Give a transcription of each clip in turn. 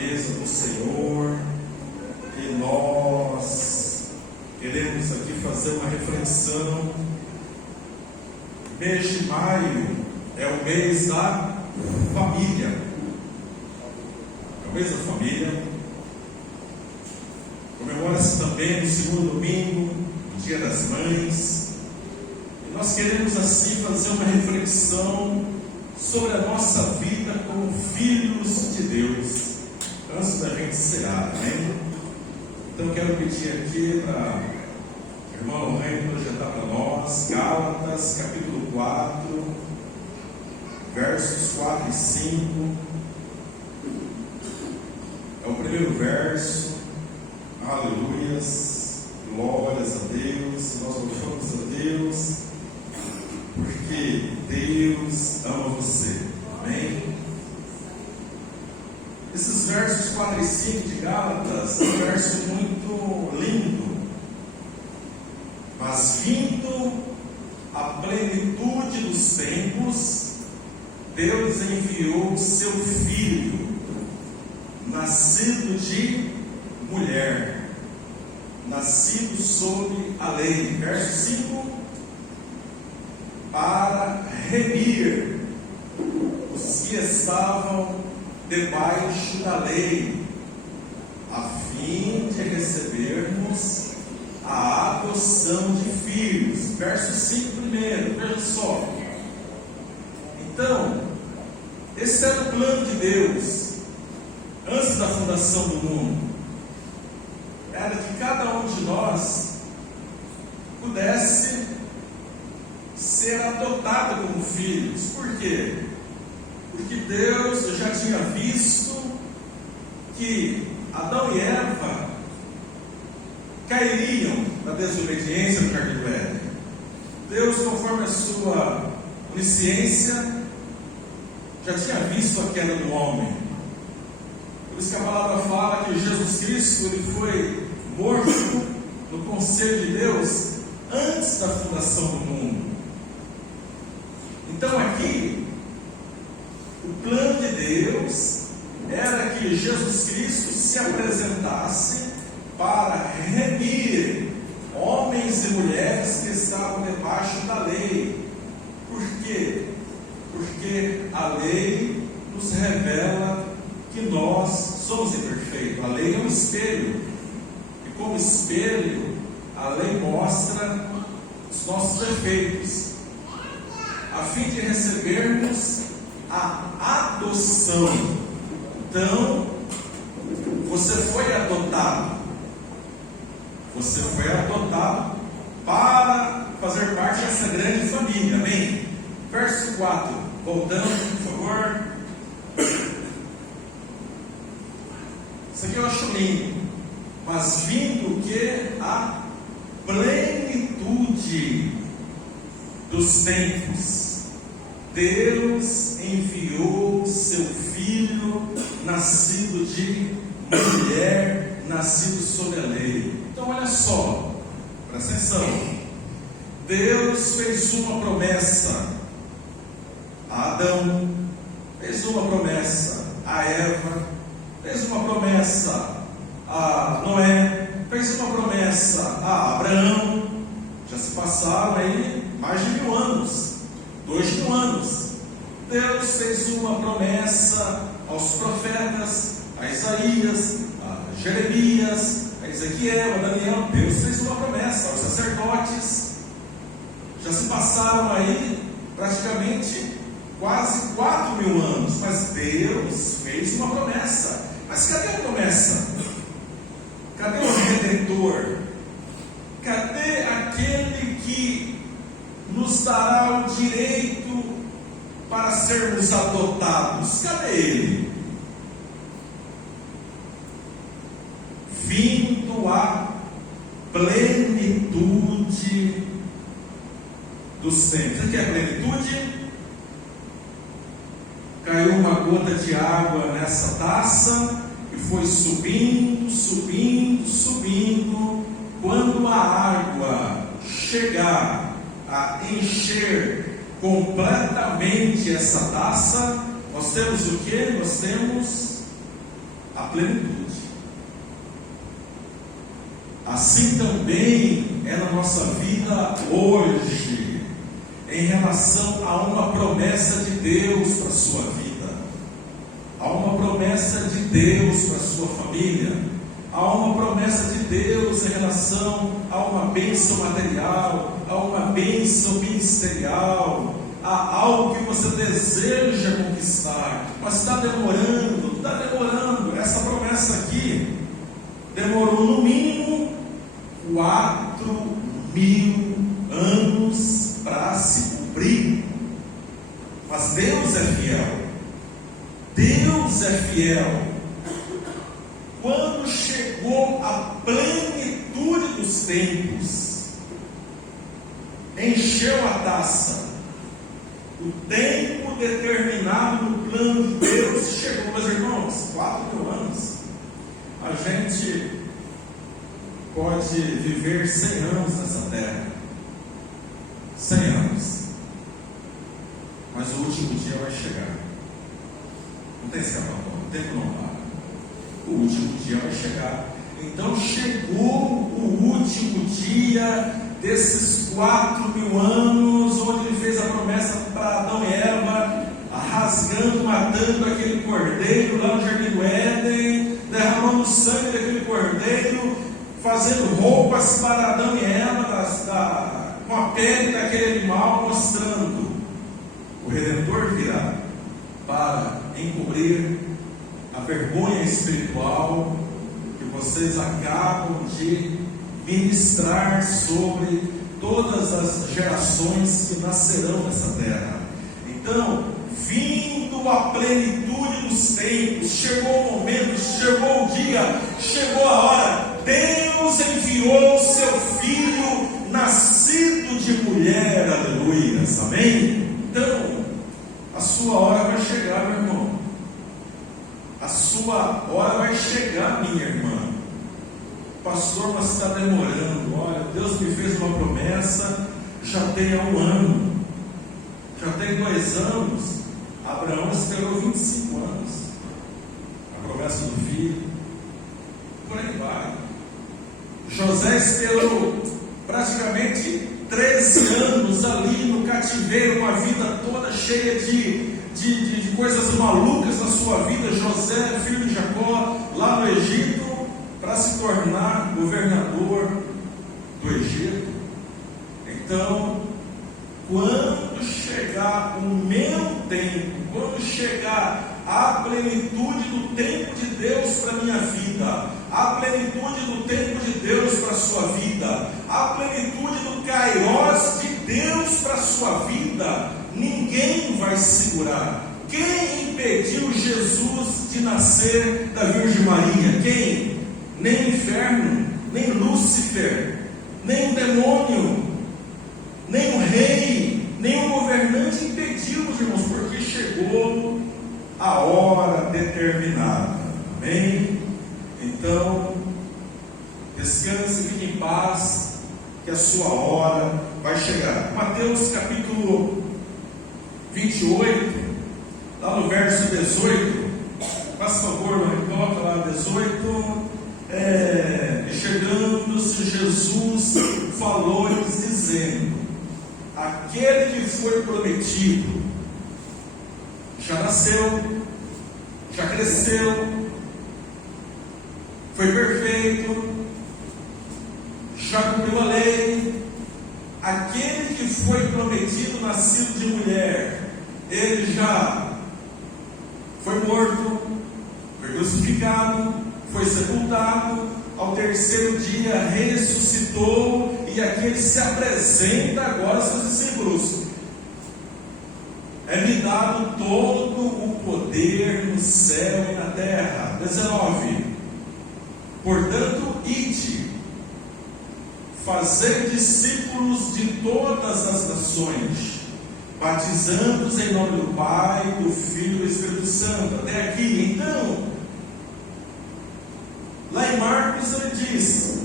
mesa do Senhor, e nós queremos aqui fazer uma reflexão. Mês de maio é o mês da família, é o mês da família. Comemora-se também no segundo domingo, o Dia das Mães, e nós queremos assim fazer uma reflexão sobre a nossa vida como filhos de Deus, antes da gente cear, amém? Então quero pedir aqui para a irmã Lorraine projetar para nós Gálatas capítulo 4, versos 4 e 5. É o primeiro verso. Aleluias, glórias a Deus. Nós louvamos a Deus porque Deus ama você, amém? Esses versos 4 e 5 de Gálatas é um verso muito lindo. Mas vindo a plenitude dos tempos, Deus enviou o seu Filho, nascido de mulher, nascido sob a lei. Verso 5: para remir os que estavam debaixo da lei, a fim de recebermos a adoção de filhos. Verso 5 primeiro, veja só. Então, esse era o plano de Deus antes da fundação do mundo. Era que cada um de nós pudesse ser adotado como filhos. Por quê? Porque Deus já tinha visto que Adão e Eva cairiam na desobediência no jardim do Éden. Deus, conforme a sua onisciência, já tinha visto a queda do homem. Por isso que a palavra fala que Jesus Cristo ele foi morto no conselho de Deus antes da fundação do mundo. Então aqui, o plano de Deus era que Jesus Cristo se apresentasse para remir homens e mulheres que estavam debaixo da lei. Por quê? Porque a lei nos revela que nós somos imperfeitos. A lei é um espelho, e como espelho, a lei mostra os nossos defeitos, a fim de recebermos a adoção. Então, você foi adotado. Você foi adotado para fazer parte dessa grande família, amém? Verso 4, voltando, por favor. Isso aqui eu acho lindo. Mas vindo que a plenitude dos tempos, Deus enviou seu Filho, nascido de mulher, nascido sob a lei. Então olha só, presta atenção. Deus fez uma promessa a Adão, fez uma promessa a Eva, fez uma promessa a Noé, fez uma promessa a Abraão. Já se passaram aí mais de 1000 anos, 2000 anos. Deus fez uma promessa aos profetas, a Isaías, a Jeremias, a Ezequiel, a Daniel. Deus fez uma promessa aos sacerdotes. Já se passaram aí praticamente quase 4000 anos, mas Deus fez uma promessa. Mas cadê a promessa? Cadê o Redentor? Cadê aquele que nos dará o direito para sermos adotados? Cadê ele? Vindo a plenitude dos tempos. O que é plenitude? Caiu uma gota de água nessa taça e foi subindo, subindo, subindo. Quando a água chegar a encher completamente essa taça, nós temos o que? Nós temos a plenitude. Assim também é na nossa vida hoje, em relação a uma promessa de Deus para a sua vida, há uma promessa de Deus para a sua família, há uma promessa de Deus em relação a uma bênção material, a uma bênção ministerial, a algo que você deseja conquistar, mas está demorando. Essa promessa aqui demorou no mínimo 4.000 anos para se cumprir, mas Deus é fiel. Deus é fiel. Quando chegou a plenitude dos tempos, encheu a taça, o tempo determinado no plano de Deus chegou. Meus irmãos, 4.000 anos, a gente pode viver 100 anos nessa terra, 100 anos, mas o último dia vai chegar. Não tem escapatória, o tempo não para. O último dia vai chegar. Então chegou o último dia desses 4.000 anos, onde ele fez a promessa para Adão e Eva, rasgando, matando aquele cordeiro lá no Jardim do Éden, derramando o sangue daquele cordeiro, fazendo roupas para Adão e Eva com a pele daquele animal, mostrando o Redentor virá para encobrir a vergonha espiritual que vocês acabam de ministrar sobre todas as gerações que nascerão nessa terra. Então, vindo a plenitude dos tempos, chegou o momento, chegou o dia, chegou a hora. Deus enviou o seu Filho, nascido de mulher, aleluia, amém? Então, a sua hora vai chegar, meu irmão. A sua hora vai chegar, minha irmã. Pastor, mas está demorando. Olha, Deus me fez uma promessa, já tem há 1 ano, já tem 2 anos. Abraão esperou 25 anos, a promessa do filho, por aí vai. José esperou praticamente 13 anos ali no cativeiro, uma vida toda cheia de coisas malucas na sua vida. José, filho de Jacó, lá no Egito, para se tornar governador do Egito. Então, quando chegar o meu tempo, quando chegar a plenitude do tempo de Deus para a minha vida, a plenitude do tempo de Deus para a sua vida, a plenitude do Kairos de Deus para a sua vida, ninguém vai segurar. Quem impediu Jesus de nascer da Virgem Maria? Quem? Nem o inferno, nem Lúcifer, nem o demônio, nem o rei, nem o governante impediu, meus irmãos, porque chegou a hora determinada. Amém? Então, descanse, fique em paz, que a sua hora vai chegar. Mateus capítulo 28, lá no verso 18, faça favor, coloca lá 18. Chegando-se Jesus falou-lhes dizendo: aquele que foi prometido já nasceu, já cresceu, foi perfeito, já cumpriu a lei. Aquele que foi prometido, nascido de mulher, ele já foi morto, foi crucificado, foi sepultado, ao terceiro dia ressuscitou, e aqui ele se apresenta agora aos seus discípulos: é-me dado todo o poder no céu e na terra. 19. Portanto, ide, fazei discípulos de todas as nações, batizando-os em nome do Pai, do Filho e do Espírito Santo. Até aqui. Então, lá em Marcos ele diz: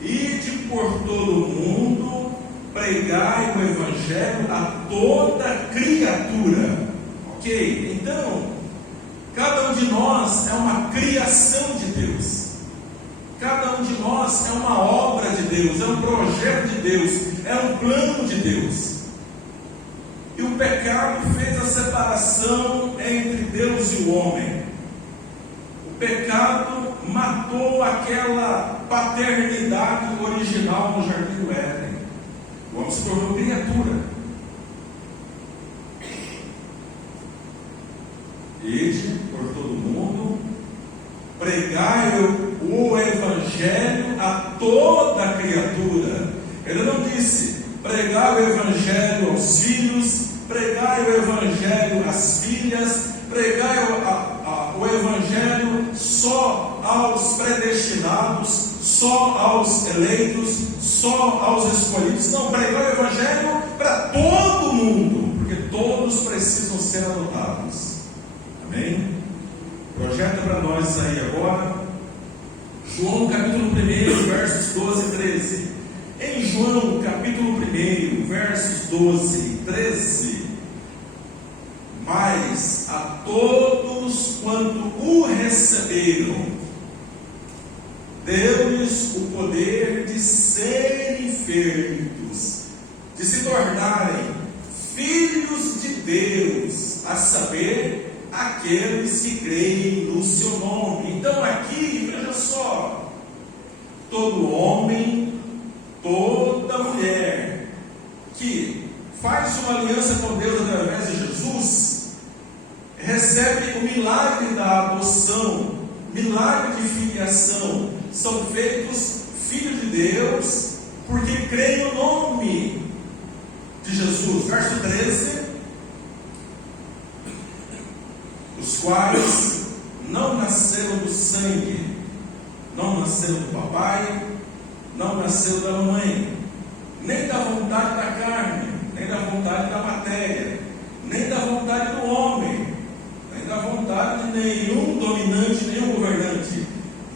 ide por todo o mundo, pregai o Evangelho a toda criatura. Ok? Então, cada um de nós é uma criação de Deus. Cada um de nós é uma obra de Deus, é um projeto de Deus, é um plano de Deus. E o pecado fez a separação entre Deus e o homem. O pecado matou aquela paternidade original no jardim do Éden. O homem se tornou criatura. Ide por todo mundo, pregai o Evangelho a toda criatura. Ele não disse pregai o Evangelho aos filhos, pregai o Evangelho às filhas, pregai o Evangelho só aos predestinados, só aos eleitos, só aos escolhidos. Não, pregai o Evangelho para todo mundo, porque todos precisam ser adotados. Amém? Projeta para nós aí agora João capítulo 1, versos 12 e 13. Em João capítulo 1, versos 12 e 13: mas a todos quanto o receberam, deu-lhes o poder de serem feitos, de se tornarem filhos de Deus, a saber, aqueles que creem no seu nome. Então aqui, veja só, todo homem, toda mulher que faz uma aliança com Deus através de Jesus, recebe o milagre da adoção, milagre de filiação, são feitos filhos de Deus, porque creem no nome de Jesus. Verso 13: os quais não nasceram do sangue, não nasceram do papai, não nasceram da mamãe, nem da vontade da carne, nem da vontade da matéria, nem da vontade do homem, nem da vontade de nenhum dominante, nenhum governante,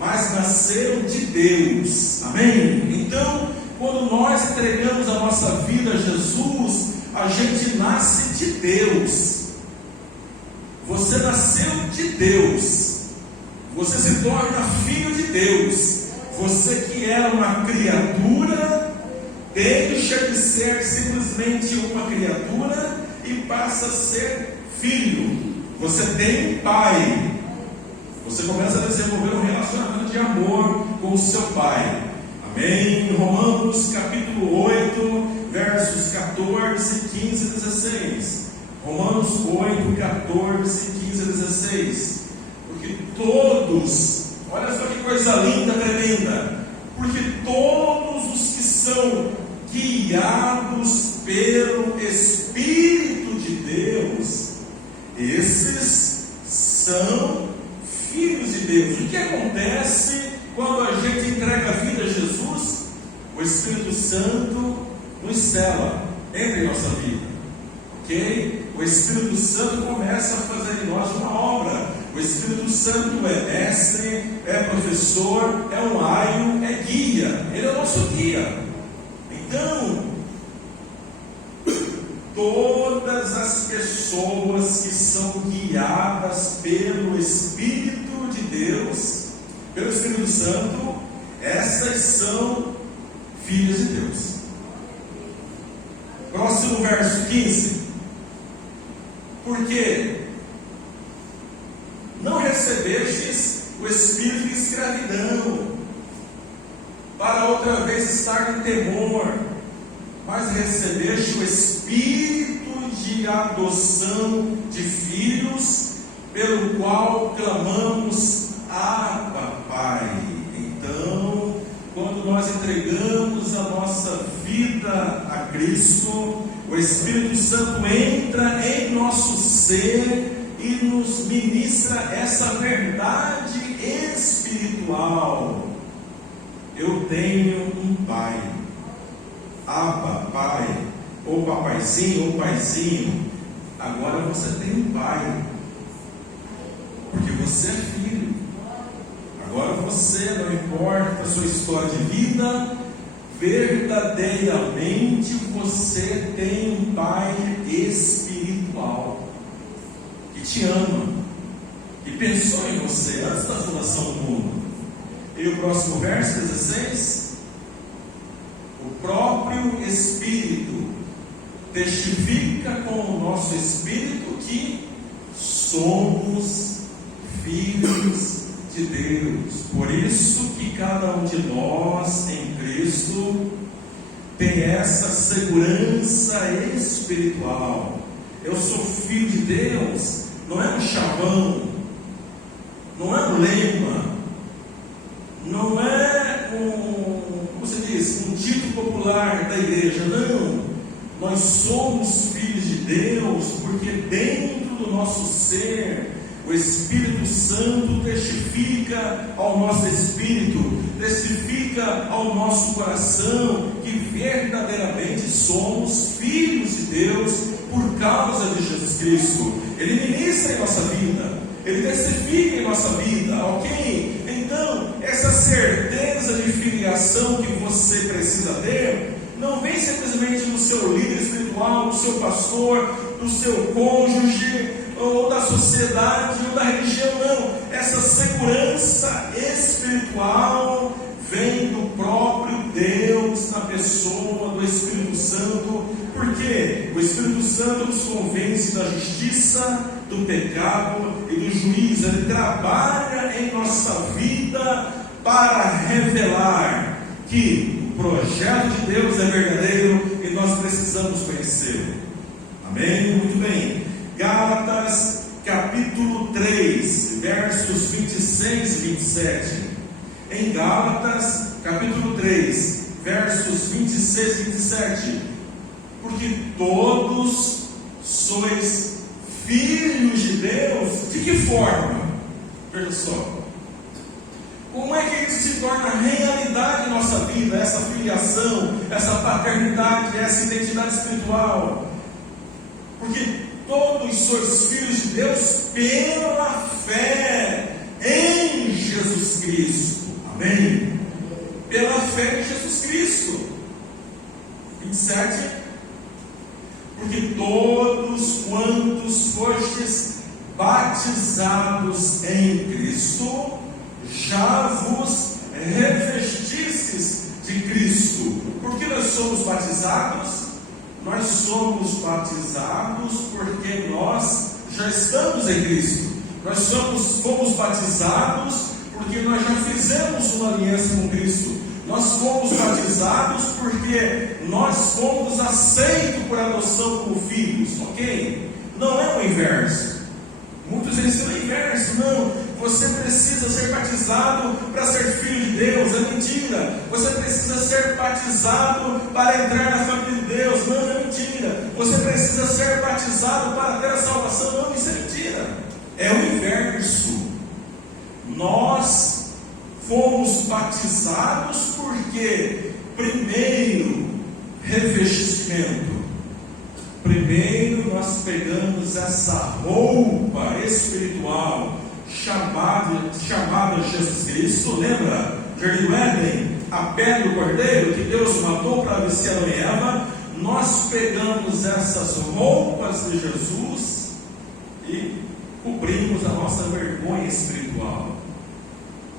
mas nasceram de Deus. Amém? Então, quando nós entregamos a nossa vida a Jesus, a gente nasce de Deus. Você nasceu de Deus, você se torna filho de Deus. Você que era uma criatura, deixa de ser simplesmente uma criatura e passa a ser filho. Você tem um pai, você começa a desenvolver um relacionamento de amor com o seu pai. Amém? Romanos capítulo 8, versos 14, 15 e 16. Romanos 8, 14, 15 e 16. Porque todos, olha só que coisa linda, tremenda, porque todos os que são guiados pelo Espírito de Deus, esses são filhos de Deus. O que acontece quando a gente entrega a vida a Jesus? O Espírito Santo nos sela, entra em nossa vida. Ok? O Espírito Santo começa a fazer em nós uma obra. O Espírito Santo é mestre, é professor, é um aio, é guia. Ele é o nosso guia. Então, todas as pessoas que são guiadas pelo Espírito de Deus, pelo Espírito Santo, essas são filhos de Deus. Próximo verso 15. Porque não recebestes o espírito de escravidão, para outra vez estar em temor, mas recebeste o espírito de adoção de filhos, pelo qual clamamos: Abba, Pai. Então, quando nós entregamos a nossa vida a Cristo, o Espírito Santo entra em nosso ser e nos ministra essa verdade espiritual. Eu tenho um Pai, Abba, Pai, ou papaizinho, ou paizinho. Agora você tem um Pai, porque você é filho. Agora você, não importa a sua história de vida, verdadeiramente você tem um Pai espiritual que te ama, e pensou em você antes da fundação do mundo. E o próximo verso, 16: o próprio Espírito testifica com o nosso espírito que somos filhos de Deus. Por isso que cada um de nós em Cristo tem essa segurança espiritual. Eu sou filho de Deus. Não é um chavão, não é um lema, não é como se diz, um título popular da igreja. Não, nós somos filhos de Deus porque dentro do nosso ser o Espírito Santo testifica ao nosso espírito, testifica ao nosso coração que verdadeiramente somos filhos de Deus por causa de Jesus Cristo. Ele ministra em nossa vida, Ele testifica em nossa vida, ok? Então, essa certeza de filiação que você precisa ter, não vem simplesmente do seu líder espiritual, do seu pastor, do seu cônjuge, ou da sociedade, ou da religião, não. Essa segurança espiritual vem do próprio Deus, na pessoa do Espírito Santo. Porque o Espírito Santo nos convence da justiça, do pecado e do juízo. Ele trabalha em nossa vida para revelar que o projeto de Deus é verdadeiro e nós precisamos conhecê-lo. Amém? Muito bem. Gálatas capítulo 3, versos 26 e 27. Em Gálatas capítulo 3, versos 26 e 27. Porque todos sois filhos de Deus. De que forma? Veja só. Como é que isso se torna realidade em nossa vida? Essa filiação, essa paternidade, essa identidade espiritual. Porque todos sois filhos de Deus pela fé em Jesus Cristo. Amém? Pela fé em Jesus Cristo. 27. Porque todos quantos fostes batizados em Cristo, já vos revestistes de Cristo. Por que nós somos batizados? Nós somos batizados porque nós já estamos em Cristo. Nós fomos batizados porque nós já fizemos uma aliança com Cristo. Nós fomos batizados porque nós fomos aceitos por adoção como filhos, ok? Não é o inverso. Muitos ensinam o inverso. Não, você precisa ser batizado para ser filho de Deus. É mentira. Você precisa ser batizado para entrar na família de Deus. Não, é mentira. Você precisa ser batizado para ter a salvação. Não, isso é mentira. É o inverso. Nós fomos batizados porque, primeiro, revestimento. Primeiro nós pegamos essa roupa espiritual chamada Jesus Cristo. Lembra? Jardim do Éden, a pele do cordeiro que Deus matou para vestir Adão e Eva. Nós pegamos essas roupas de Jesus e cobrimos a nossa vergonha espiritual.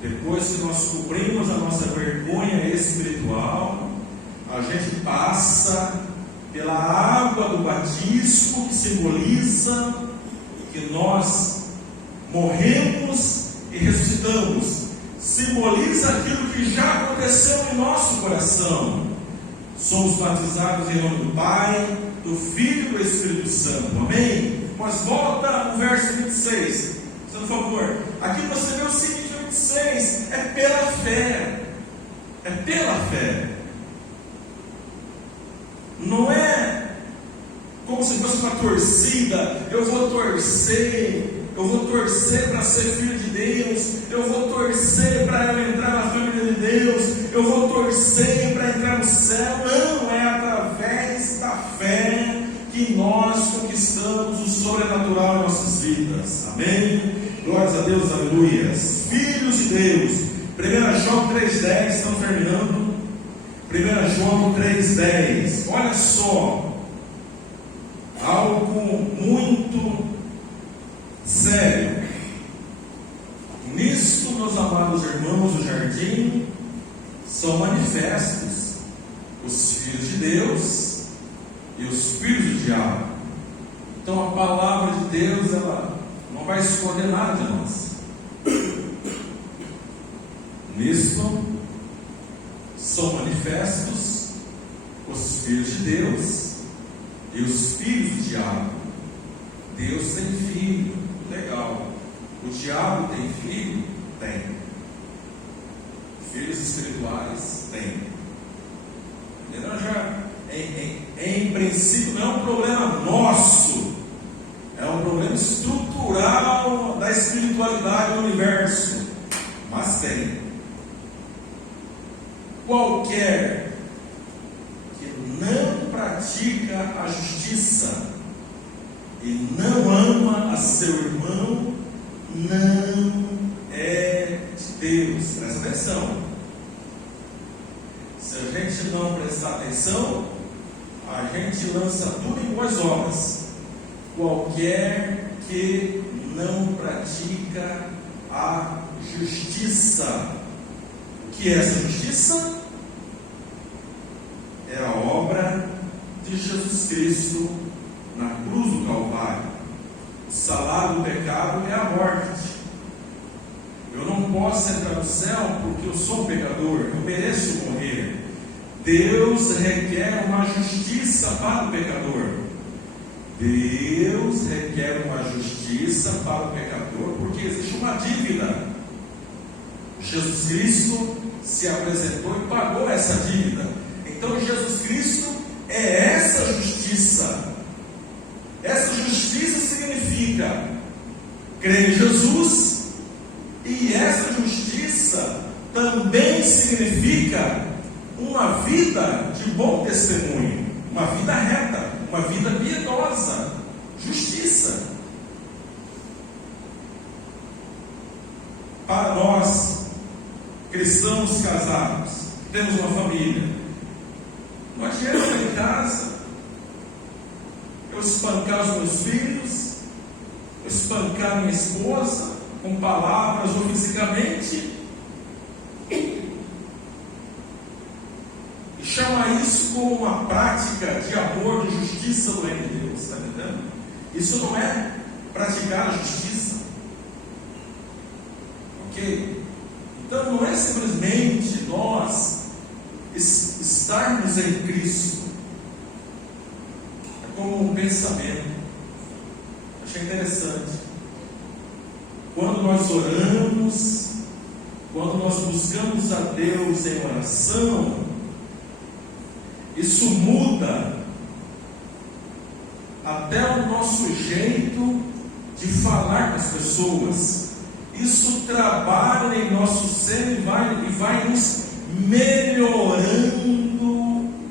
Depois que nós cobrimos a nossa vergonha espiritual, a gente passa pela água do batismo, que simboliza que nós morremos e ressuscitamos. Simboliza aquilo que já aconteceu em nosso coração. Somos batizados em nome do Pai, do Filho e do Espírito Santo. Amém? Mas volta o verso 26, por favor. Aqui você vê o seguinte: 26, é pela fé. É pela fé. Não é como se fosse uma torcida. Eu vou torcer para ser filho de Deus, eu vou torcer para eu entrar na família de Deus, eu vou torcer para entrar no céu. Não, é através da fé que nós conquistamos o sobrenatural em nossas vidas. Amém? Glórias a Deus, aleluias. Filhos de Deus. 1 João 3,10, estamos terminando. 1 João 3,10. Olha só, algo muito sério. meus amados irmãos do jardim, são manifestos os filhos de Deus e os filhos do diabo. Então a palavra de Deus, ela não vai esconder nada de nós. Nisto são manifestos os filhos de Deus e os filhos do diabo. Deus tem filho, legal. O diabo tem filho? Tem. Filhos espirituais? Tem. Então já, em princípio, não é um problema nosso, é um problema estrutural da espiritualidade do universo, mas tem. Qualquer que não pratica a justiça e não ama a seu irmão, não é de Deus. Presta atenção. Se a gente não prestar atenção, a gente lança tudo em boas obras. Qualquer que não pratica a justiça. O que é essa justiça? É a obra de Jesus Cristo na cruz do Calvário. O salário do pecado é a morte. Eu não posso entrar no céu porque eu sou um pecador, eu mereço morrer. Deus requer uma justiça para o pecador. Deus requer uma justiça para o pecador porque existe uma dívida. Jesus Cristo se apresentou e pagou essa dívida. Então Jesus Cristo é essa justiça. Essa justiça significa crer em Jesus, e essa justiça também significa uma vida de bom testemunho, uma vida reta, uma vida piedosa, justiça. Para nós, cristãos casados, que temos uma família, não adianta em casa eu espancar os meus filhos, eu espancar minha esposa com palavras ou fisicamente e chamar isso como uma prática de amor, de justiça do reino de Deus. Está entendendo? Isso não é praticar a justiça. Ok? Então não é simplesmente nós estarmos em Cristo. É como um pensamento. Achei interessante. Quando nós oramos, quando nós buscamos a Deus em oração, isso muda até o nosso jeito de falar com as pessoas. Isso trabalha em nosso ser e vai nos melhorando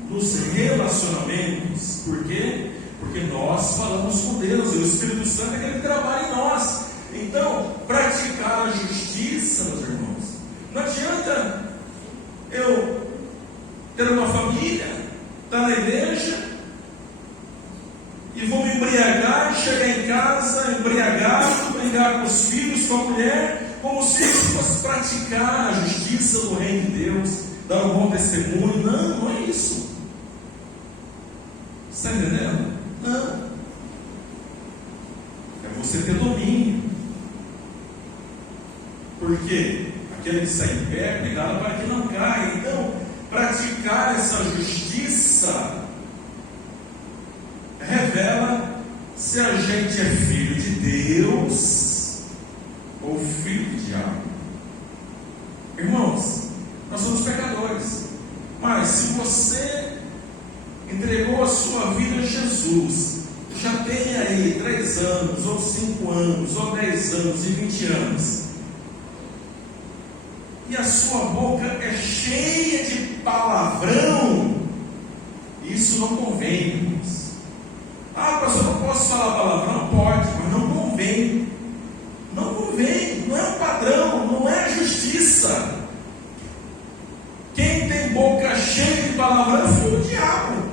nos relacionamentos. Por quê? Porque nós falamos com Deus e o Espírito Santo é que Ele trabalha em nós. Então, praticar a justiça, meus irmãos, não adianta eu ter uma família, estar na igreja e vou me embriagar, chegar em casa embriagado, brigar com os filhos, com a mulher, como se isso fosse praticar a justiça do reino de Deus, dar um bom testemunho. Não, não é isso. Está entendendo? Não. É você ter domínio. Porque aquele que está em pé, cuidado para que não caia. Então, praticar essa justiça revela se a gente é filho de Deus ou filho do diabo. Irmãos, nós somos pecadores, mas se você entregou a sua vida a Jesus, já tem aí 3 anos, ou 5 anos, ou 10 anos e 20 anos, e a sua boca é cheia de palavrão, isso não convém, irmãos. Ah, pastor, não posso falar palavrão? Pode, mas não convém. Não convém, não é um padrão, não é justiça. Quem tem boca cheia de palavrão é filho do diabo.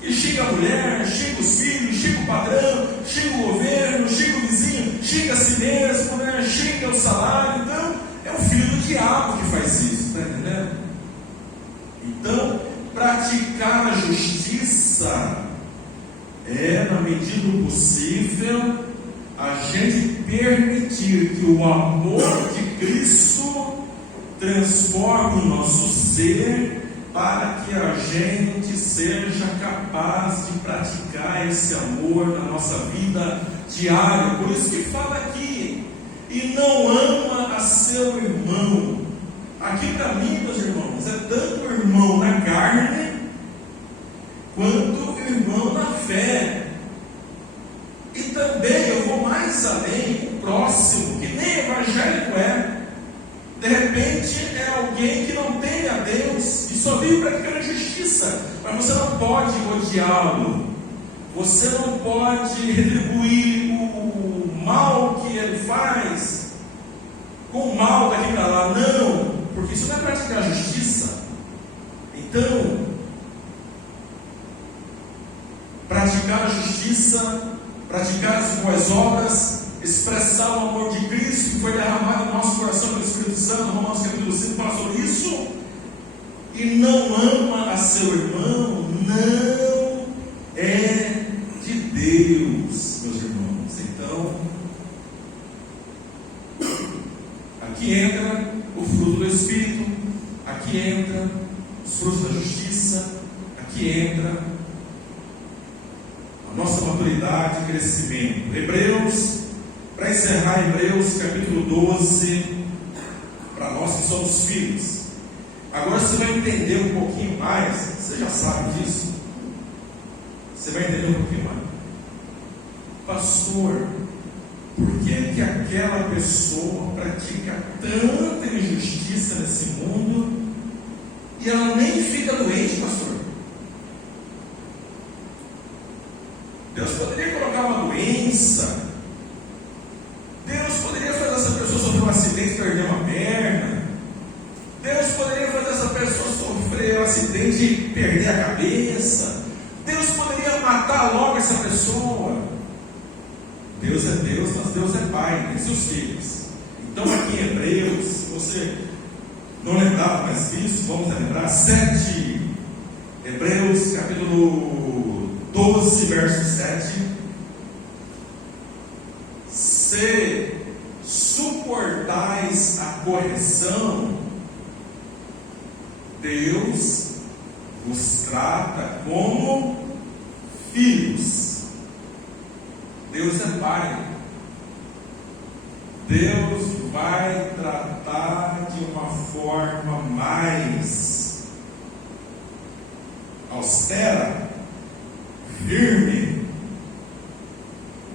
Que xinga a mulher, xinga os filhos, xinga o patrão, xinga o governo, xinga o vizinho, xinga a si mesmo, né? Xinga o salário. medida do possível, a gente permitir que o amor de Cristo transforme o nosso ser, para que a gente seja capaz de praticar esse amor na nossa vida diária. Por isso que fala aqui, e não ama a seu irmão. Aqui para mim, meus irmãos, é tanto o irmão na carne, quanto o irmão na fé. E também eu vou mais além, o próximo, que nem evangélico é. De repente é alguém que não tem a Deus, que só vive praticando a justiça, mas você não pode odiá-lo, você não pode retribuir o mal que ele faz com o mal daqui para lá, não, porque isso não é praticar a justiça. Então, praticar a justiça, praticar as boas obras, expressar o amor de Cristo que foi derramado no nosso coração pelo Espírito Santo. Romanos capítulo 5 fala sobre isso. E não ama a seu irmão, não é de Deus, meus irmãos. Então, aqui entra o fruto do Espírito, aqui entra os frutos da justiça, aqui entra a nossa maturidade e crescimento. Hebreus, para encerrar, Hebreus capítulo 12, para nós que somos filhos. Agora você vai entender um pouquinho mais, você já sabe disso, você vai entender um pouquinho mais. Pastor, por que aquela pessoa pratica tanta injustiça nesse mundo e ela nem fica doente, pastor? Deus poderia colocar uma doença, Deus poderia fazer essa pessoa sofrer um acidente e perder uma perna, Deus poderia fazer essa pessoa sofrer um acidente e perder a cabeça, Deus poderia matar logo essa pessoa. Deus é Deus, mas Deus é Pai, nem seus filhos. Então aqui em Hebreus, se você não lembrava mais disso, vamos lembrar, 7, Hebreus capítulo 12, verso 7. Se suportais a correção, Deus vos trata como filhos. Deus é Pai. Deus vai tratar de uma forma mais austera, firme,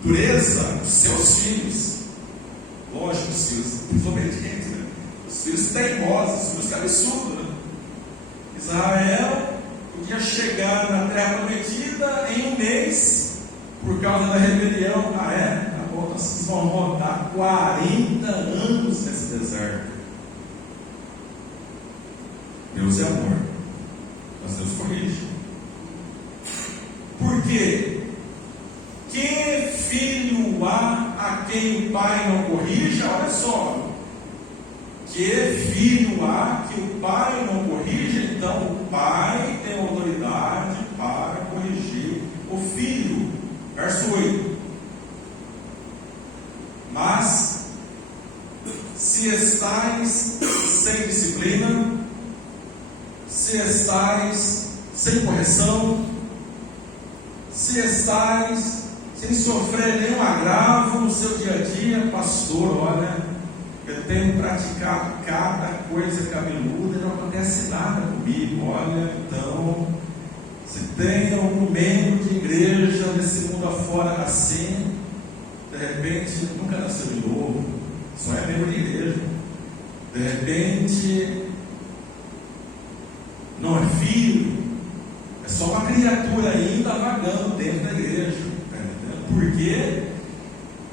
dureza os seus filhos. Lógico, os filhos desobedientes, né? Os filhos teimosos, os filhos cabeçudos, né? Israel podia chegar na terra prometida em um mês, por causa da rebelião. Vocês vão rodar 40 anos nesse deserto. Deus é amor, mas Deus corrige. Por quê? Que filho há a quem o pai não corrija? Olha só. Que filho há que o pai não corrija? Então o pai tem autoridade para corrigir o filho. Verso 8. Mas se estais sem disciplina, se estais sem correção, se estais sem sofrer nenhum agravo no seu dia a dia, pastor, olha, eu tenho praticado cada coisa cabeluda e não acontece nada comigo. Olha, então, se tem algum membro de igreja desse mundo afora assim, de repente nunca nasceu de novo, só é membro de igreja, de repente não é filho, é só uma criatura ainda vagando dentro da igreja. Porque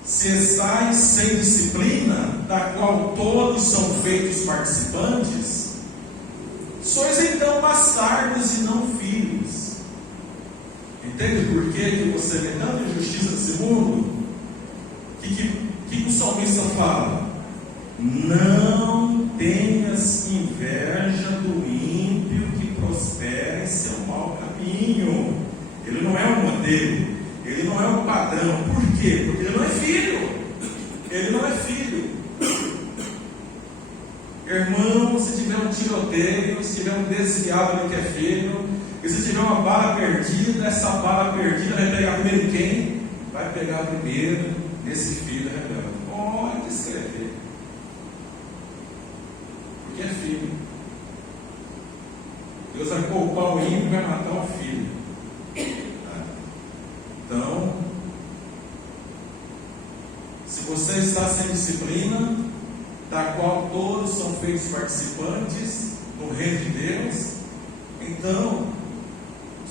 se estáis sem disciplina, da qual todos são feitos participantes, sois então bastardos e não filhos. Entende por que você vê tanta injustiça nesse mundo? Que o salmista fala? Não tenhas inveja do ímpio que prospera em seu mau caminho. Ele não é um modelo, ele Ele não é um padrão. Por quê? Porque ele não é filho. Ele não é filho. Irmão, se tiver um tiroteio, se tiver um desviado ali que é filho, e se tiver uma bala perdida, essa bala perdida vai pegar primeiro quem? Vai pegar primeiro esse filho rebelde. Pode escrever. Porque é filho. Deus vai poupar o ímpio e vai matar o filho. Então, se você está sem disciplina, da qual todos são feitos participantes no reino de Deus, então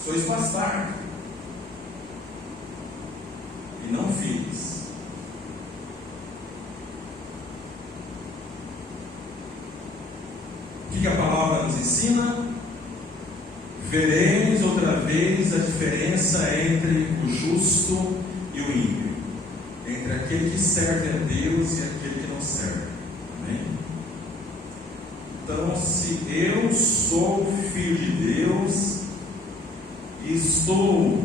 sois bastardo e não filhos. O que a palavra nos ensina? Veremos outra vez a diferença entre o justo e o ímpio, entre aquele que serve a Deus e aquele que não serve. Amém? Então, se eu sou filho de Deus e estou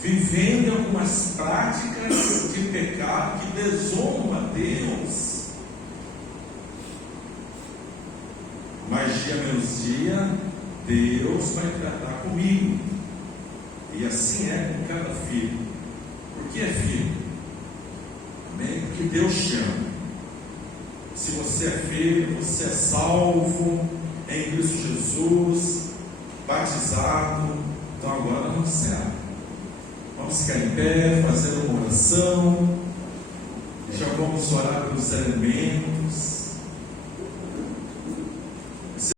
vivendo algumas práticas de pecado que desonram a Deus, mais dia menos dia, Deus vai tratar comigo. E assim é com cada filho. Por que é filho? Amém? Porque Deus chama. Se você é filho, você é salvo em Cristo Jesus, batizado. Então agora no céu. Vamos ficar em pé, fazer uma oração. Já vamos orar pelos elementos.